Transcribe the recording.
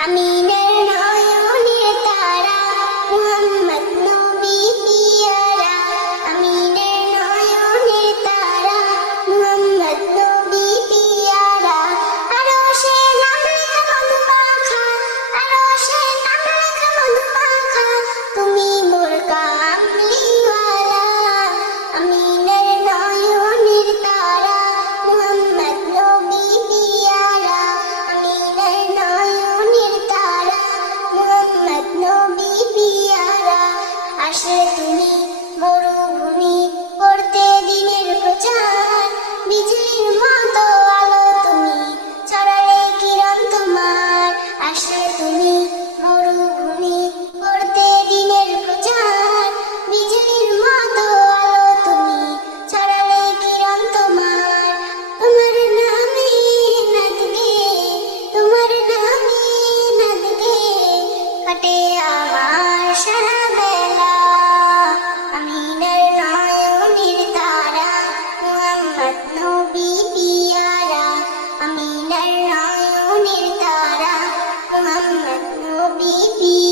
I mean মরুভূমি me be.